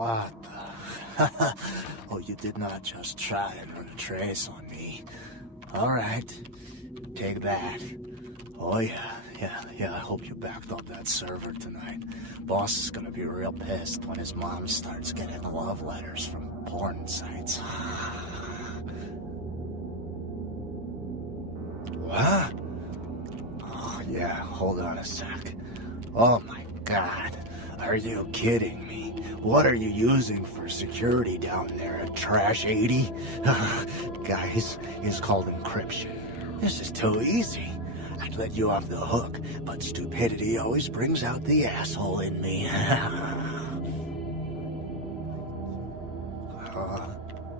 What the? Oh, you did not just try and run a trace on me. All right, take that. Oh yeah, I hope you backed up that server tonight. Boss is gonna be real pissed when his mom starts getting love letters from porn sites. What? Oh yeah, hold on a sec. Oh my God, are you kidding me? What are you using for security down there at Trash 80? Guys, it's called encryption. This is too easy. I'd let you off the hook, but stupidity always brings out the asshole in me.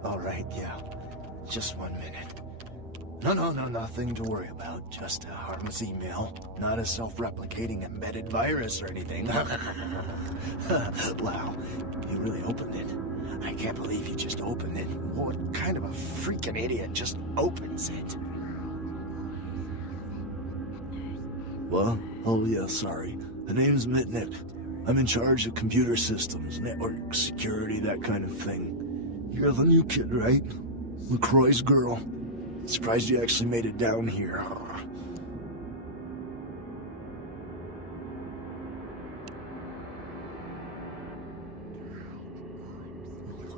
Alright, yeah. Just 1 minute. No, nothing to worry about. Just a harmless email. Not a self-replicating embedded virus or anything. Wow, you really opened it. I can't believe you just opened it. What kind of a freaking idiot just opens it? What? Oh yeah, sorry. The name's Mitnick. I'm in charge of computer systems, network security, that kind of thing. You're the new kid, right? LaCroix's girl. Surprised you actually made it down here.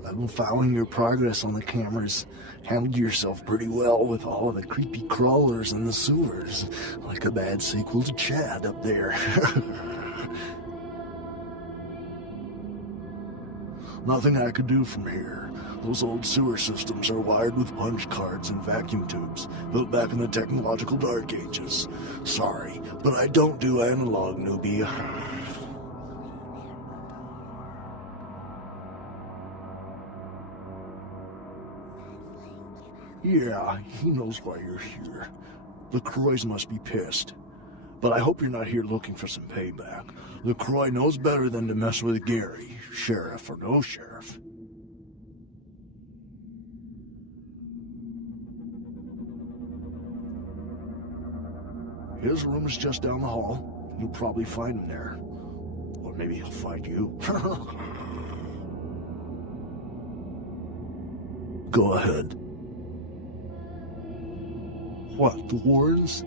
I've been following your progress on the cameras. Handled yourself pretty well with all of the creepy crawlers in the sewers. Like a bad sequel to Chad up there. Nothing I could do from here. Those old sewer systems are wired with punch cards and vacuum tubes, built back in the technological dark ages. Sorry, but I don't do analog, newbie. Yeah, he knows why you're here. LaCroix must be pissed. But I hope you're not here looking for some payback. LaCroix knows better than to mess with Gary, sheriff or no sheriff. His room is just down the hall. You'll probably find him there. Or maybe he'll find you. Go ahead. What, the Warrens?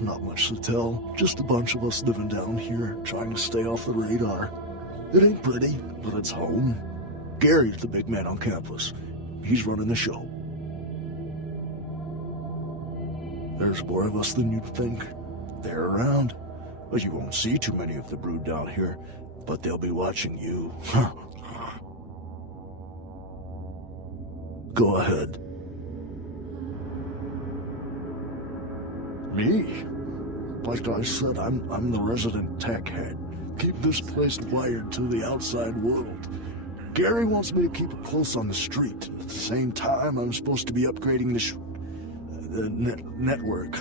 Not much to tell. Just a bunch of us living down here, trying to stay off the radar. It ain't pretty, but it's home. Gary's the big man on campus. He's running the show. There's more of us than you'd think. They're around. But you won't see too many of the brood down here. But they'll be watching you. Go ahead. Me? Like I said, I'm the resident tech head. Keep this place wired to the outside world. Gary wants me to keep it close on the street. At the same time, I'm supposed to be upgrading the network.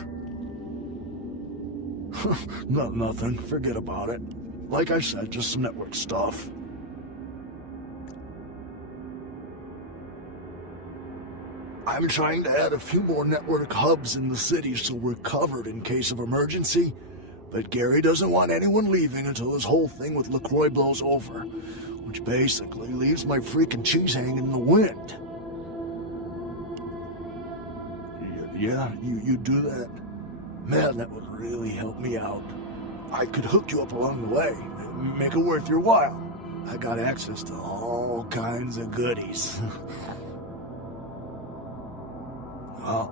Nothing. Forget about it. Like I said, just some network stuff. I'm trying to add a few more network hubs in the city so we're covered in case of emergency. But Gary doesn't want anyone leaving until this whole thing with LaCroix blows over. Which basically leaves my freaking cheese hanging in the wind. Yeah, you do that? Man, that would really help me out. I could hook you up along the way, make it worth your while. I got access to all kinds of goodies. Well,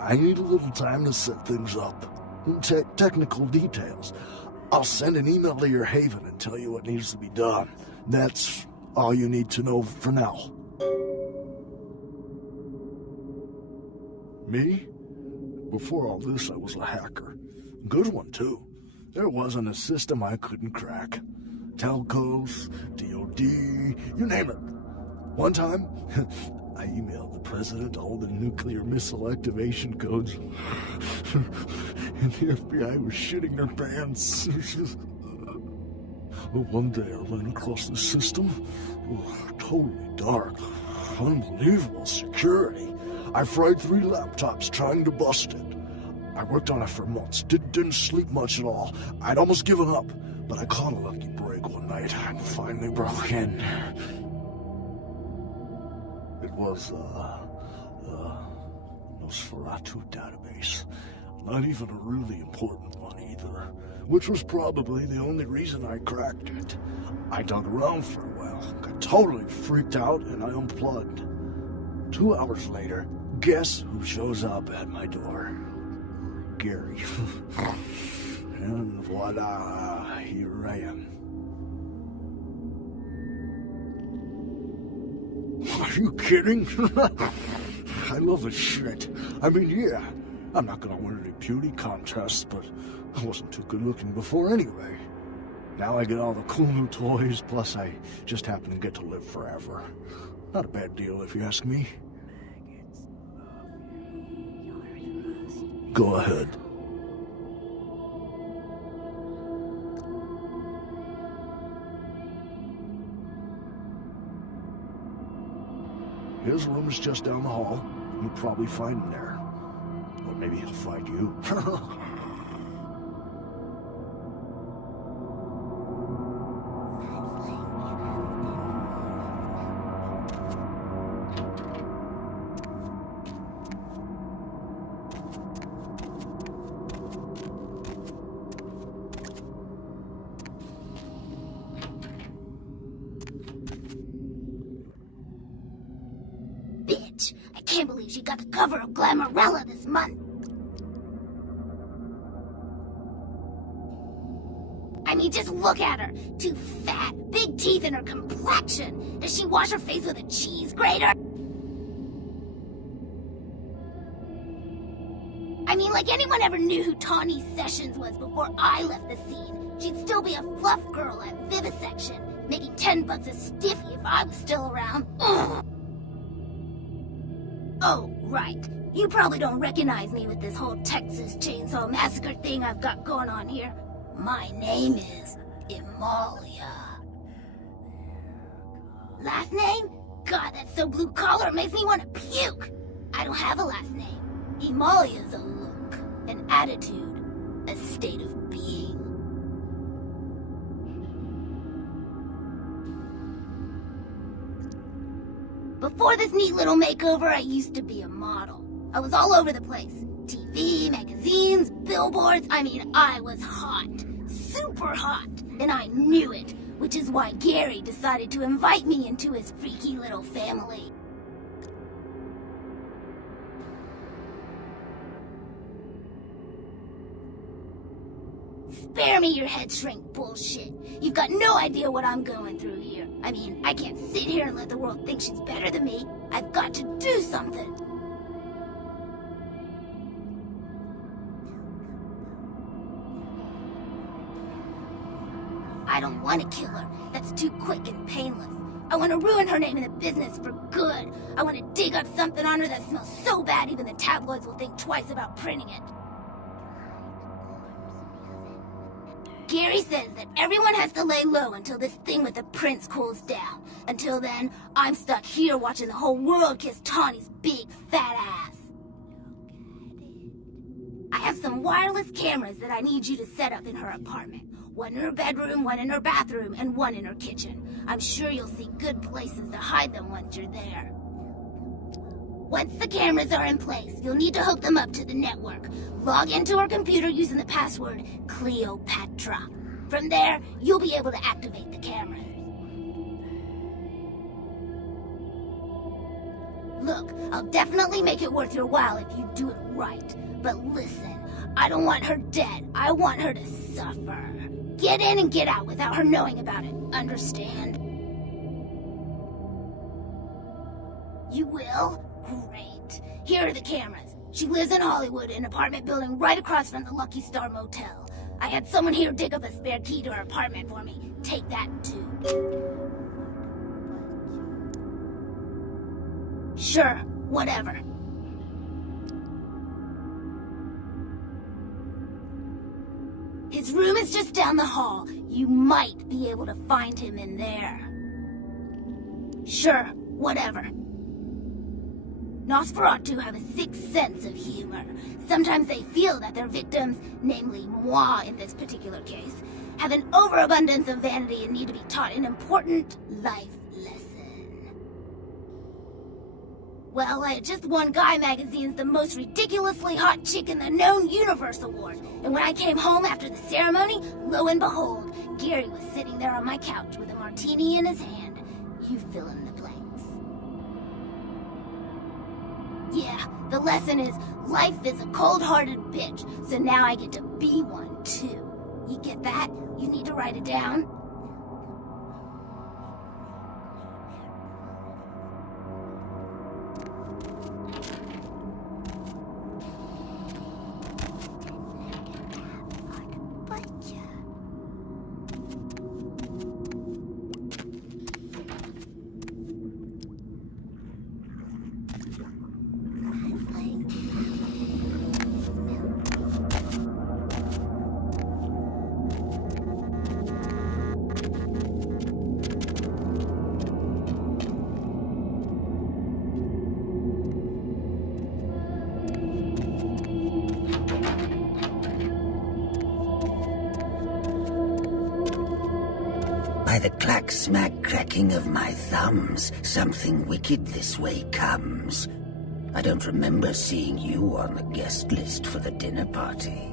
I need a little time to set things up. Technical details. I'll send an email to your haven and tell you what needs to be done. That's all you need to know for now. Me? Before all this, I was a hacker. Good one, too. There wasn't a system I couldn't crack. Telcos, DOD, you name it. One time, I emailed the president all the nuclear missile activation codes. And the FBI was shitting their pants. One day I ran across the system. Totally dark. Unbelievable security. I fried 3 laptops trying to bust it. I worked on it for months. Didn't sleep much at all. I'd almost given up. But I caught a lucky break one night and finally broke in. It was, Nosferatu database. Not even a really important one either. Which was probably the only reason I cracked it. I dug around for a while, got totally freaked out, and I unplugged. 2 hours later, guess who shows up at my door? Gary. And voila, here I am. Are you kidding? I love this shit. I mean, yeah, I'm not gonna win any beauty contests, but I wasn't too good looking before anyway. Now I get all the cool new toys, plus I just happen to get to live forever. Not a bad deal if you ask me. Go ahead. His room is just down the hall. You'll probably find him there. Or maybe he'll find you. Bitch, I can't believe she got the cover of Glamourella this month. I mean, just look at her. Too fat, big teeth in her complexion. Does she wash her face with a cheese grater? I mean, like anyone ever knew who Tawny Sessions was before I left the scene. She'd still be a fluff girl at Vivisection, making $10 a stiffy if I was still around. Ugh. Oh, right. You probably don't recognize me with this whole Texas Chainsaw Massacre thing I've got going on here. My name is Imalia. Last name? God, that's so blue collar, it makes me want to puke. I don't have a last name. Imalia's a look, an attitude, a state of being. Before this neat little makeover, I used to be a model. I was all over the place. TV, magazines, billboards. I mean, I was hot. Super hot. And I knew it, which is why Gary decided to invite me into his freaky little family. Spare me your head shrink bullshit. You've got no idea what I'm going through here. I mean, I can't sit here and let the world think she's better than me. I've got to do something. I don't want to kill her. That's too quick and painless. I want to ruin her name in the business for good. I want to dig up something on her that smells so bad even the tabloids will think twice about printing it. Gary says that everyone has to lay low until this thing with the prince cools down. Until then, I'm stuck here watching the whole world kiss Tawny's big fat ass. I have some wireless cameras that I need you to set up in her apartment. One in her bedroom, one in her bathroom, and one in her kitchen. I'm sure you'll see good places to hide them once you're there. Once the cameras are in place, you'll need to hook them up to the network. Log into her computer using the password Cleopatra. From there, you'll be able to activate the cameras. Look, I'll definitely make it worth your while if you do it right. But listen, I don't want her dead. I want her to suffer. Get in and get out without her knowing about it. Understand? You will? Great. Here are the cameras. She lives in Hollywood, an apartment building right across from the Lucky Star Motel. I had someone here dig up a spare key to her apartment for me. Take that, too. Sure, whatever. His room is just down the hall. You might be able to find him in there. Sure, whatever. Nosferatu have a sixth sense of humor. Sometimes they feel that their victims, namely moi in this particular case, have an overabundance of vanity and need to be taught an important life lesson. Well, I had just won Guy Magazine's The Most Ridiculously Hot Chick in the Known Universe Award, and when I came home after the ceremony, lo and behold, Gary was sitting there on my couch with a martini in his hand. You fill in the blanks. Yeah, the lesson is, life is a cold-hearted bitch, so now I get to be one, too. You get that? You need to write it down? By the clack-smack cracking of my thumbs, something wicked this way comes. I don't remember seeing you on the guest list for the dinner party.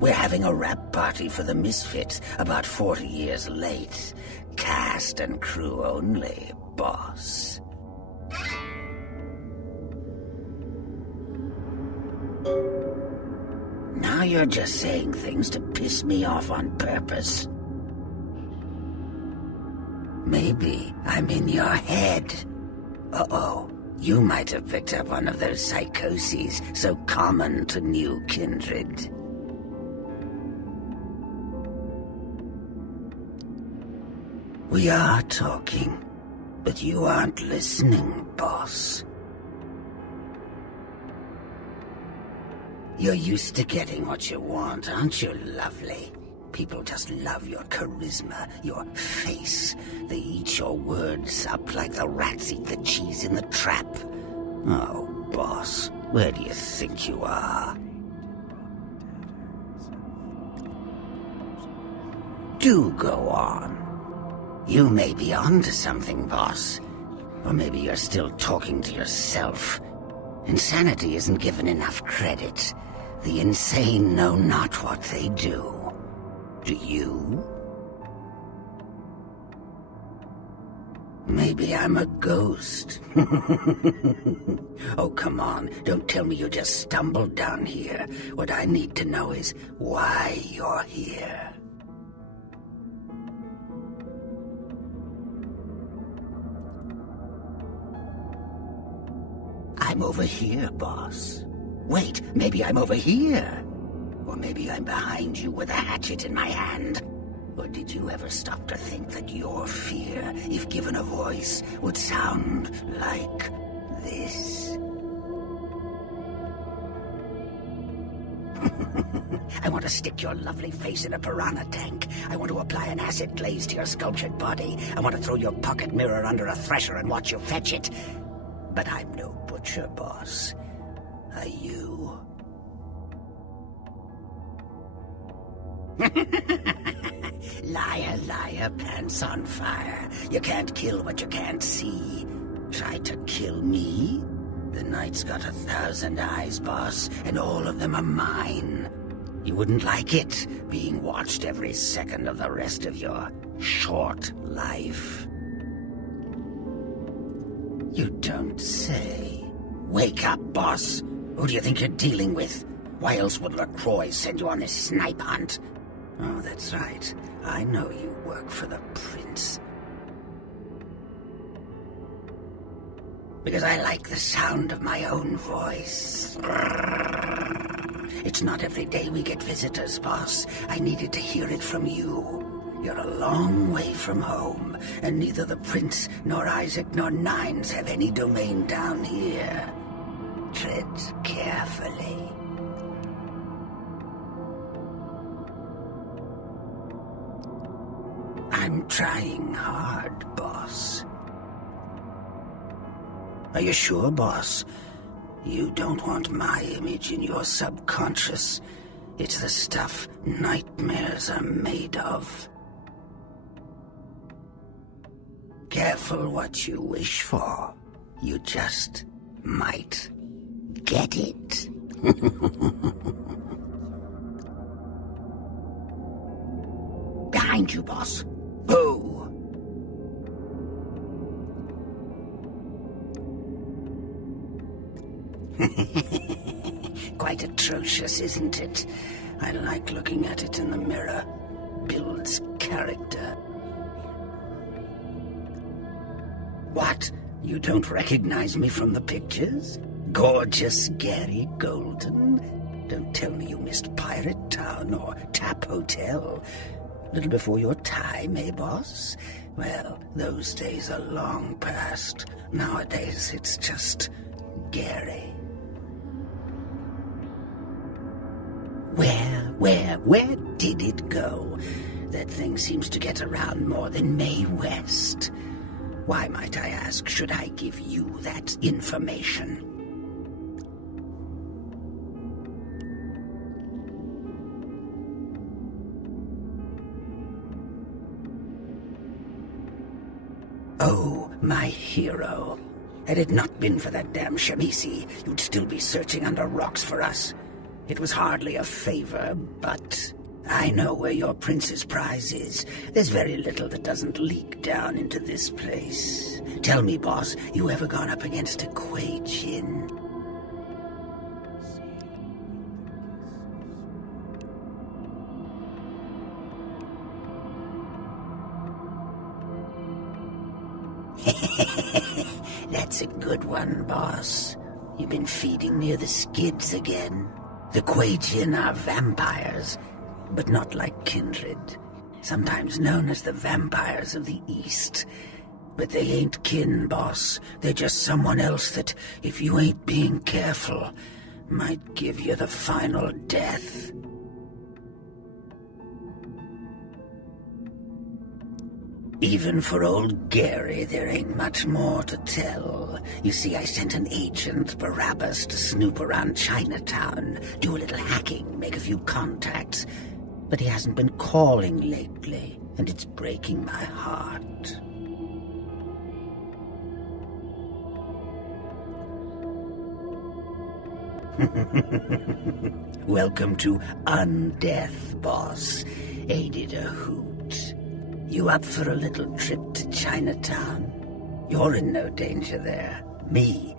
We're having a wrap party for the Misfits, about 40 years late. Cast and crew only, boss. Now you're just saying things to piss me off on purpose. Maybe I'm in your head. Uh-oh. You might have picked up one of those psychoses so common to new kindred. We are talking, but you aren't listening, boss. You're used to getting what you want, aren't you, lovely? People just love your charisma, your face. They eat your words up like the rats eat the cheese in the trap. Oh, boss, where do you think you are? Do go on. You may be onto something, boss. Or maybe you're still talking to yourself. Insanity isn't given enough credit. The insane know not what they do. Do you? Maybe I'm a ghost. Oh, come on. Don't tell me you just stumbled down here. What I need to know is why you're here. I'm over here, boss. Wait, maybe I'm over here. Or maybe I'm behind you with a hatchet in my hand. Or did you ever stop to think that your fear, if given a voice, would sound like this? I want to stick your lovely face in a piranha tank. I want to apply an acid glaze to your sculptured body. I want to throw your pocket mirror under a thresher and watch you fetch it. But I'm no butcher, boss. Are you? Liar, liar, pants on fire. You can't kill what you can't see. Try to kill me? The night's got 1,000 eyes, boss, and all of them are mine. You wouldn't like it, being watched every second of the rest of your short life. You don't say. Wake up, boss. Who do you think you're dealing with? Why else would LaCroix send you on this snipe hunt? Oh, that's right. I know you work for the prince. Because I like the sound of my own voice. It's not every day we get visitors, boss. I needed to hear it from you. You're a long way from home, and neither the prince nor Isaac nor Nines have any domain down here. Tread carefully. I'm trying hard, boss. Are you sure, boss? You don't want my image in your subconscious. It's the stuff nightmares are made of. Careful what you wish for. You just might get it. Behind you, boss. Who? Quite atrocious, isn't it? I like looking at it in the mirror. Builds character. What? You don't recognize me from the pictures? Gorgeous Gary Golden? Don't tell me you missed Pirate Town or Tap Hotel. Little before your time, eh, boss? Well, those days are long past. Nowadays, it's just Gary. Where did it go? That thing seems to get around more than Mae West. Why, might I ask, should I give you that information? Oh, my hero. Had it not been for that damn Shamisi, you'd still be searching under rocks for us. It was hardly a favor, but I know where your prince's prize is. There's very little that doesn't leak down into this place. Tell me, boss, you ever gone up against a Kuei Jin? That's a good one, boss. You've been feeding near the skids again? The Kuei Jin are vampires, but not like kindred. Sometimes known as the vampires of the East. But they ain't kin, boss. They're just someone else that, if you ain't being careful, might give you the final death. Even for old Gary, there ain't much more to tell. You see, I sent an agent, Barabbas, to snoop around Chinatown, do a little hacking, make a few contacts. But he hasn't been calling lately, and it's breaking my heart. Welcome to Undeath, boss. Ain't it a hoot? You up for a little trip to Chinatown? You're in no danger there. Me?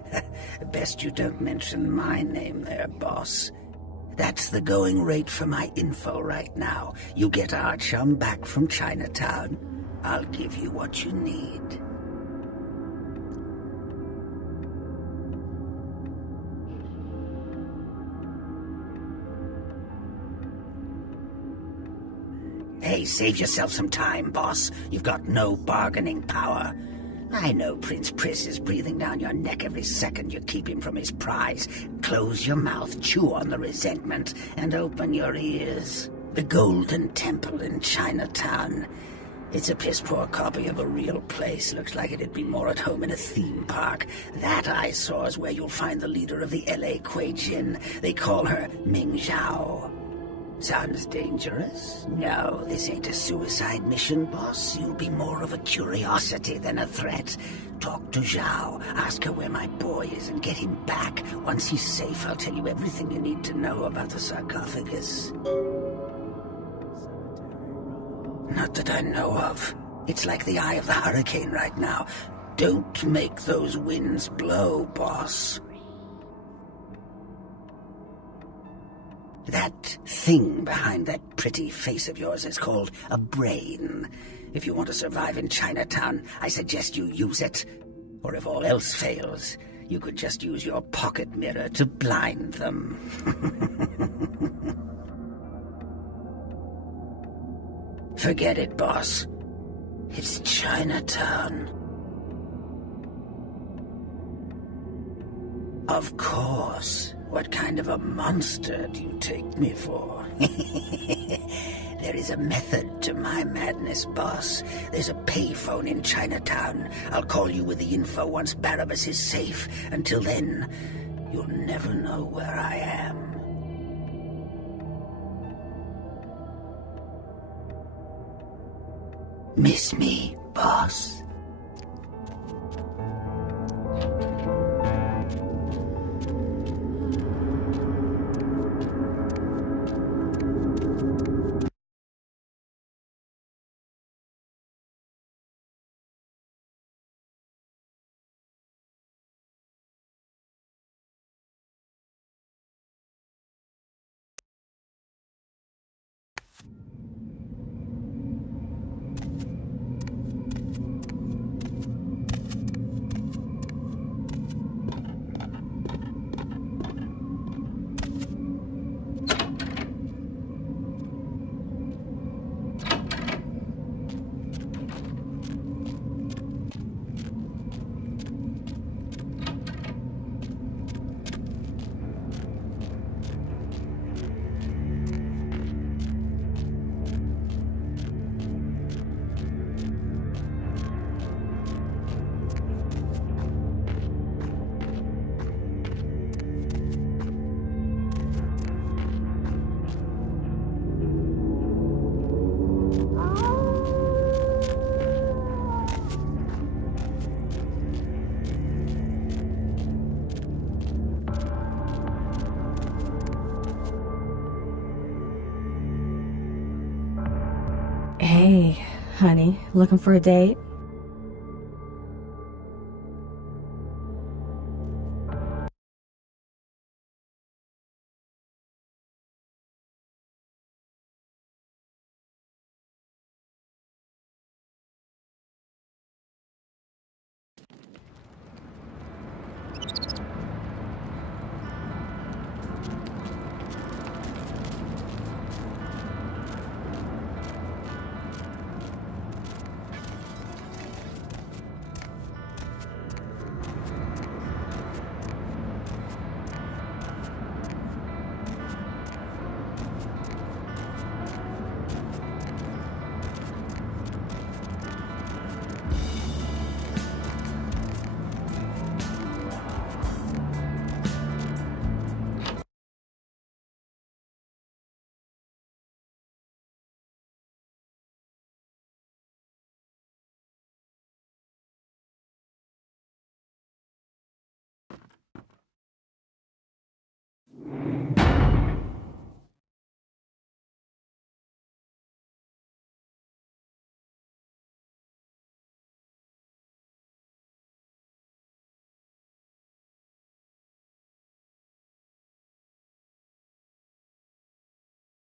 Best you don't mention my name there, boss. That's the going rate for my info right now. You get our chum back from Chinatown, I'll give you what you need. Hey, save yourself some time, boss. You've got no bargaining power. I know Prince Priss is breathing down your neck every second you keep him from his prize. Close your mouth, chew on the resentment, and open your ears. The Golden Temple in Chinatown. It's a piss-poor copy of a real place. Looks like it'd be more at home in a theme park. That I saw is where you'll find the leader of the L.A. Kuei Jin. They call her Ming Zhao. Sounds dangerous? No, this ain't a suicide mission, boss. You'll be more of a curiosity than a threat. Talk to Zhao, ask her where my boy is, and get him back. Once he's safe, I'll tell you everything you need to know about the sarcophagus. Not that I know of. It's like the eye of the hurricane right now. Don't make those winds blow, boss. That thing behind that pretty face of yours is called a brain. If you want to survive in Chinatown, I suggest you use it. Or if all else fails, you could just use your pocket mirror to blind them. Forget it, boss. It's Chinatown. Of course. What kind of a monster do you take me for? There is a method to my madness, boss. There's a payphone in Chinatown. I'll call you with the info once Barabbas is safe. Until then, you'll never know where I am. Miss me, boss? Hey, honey, looking for a date?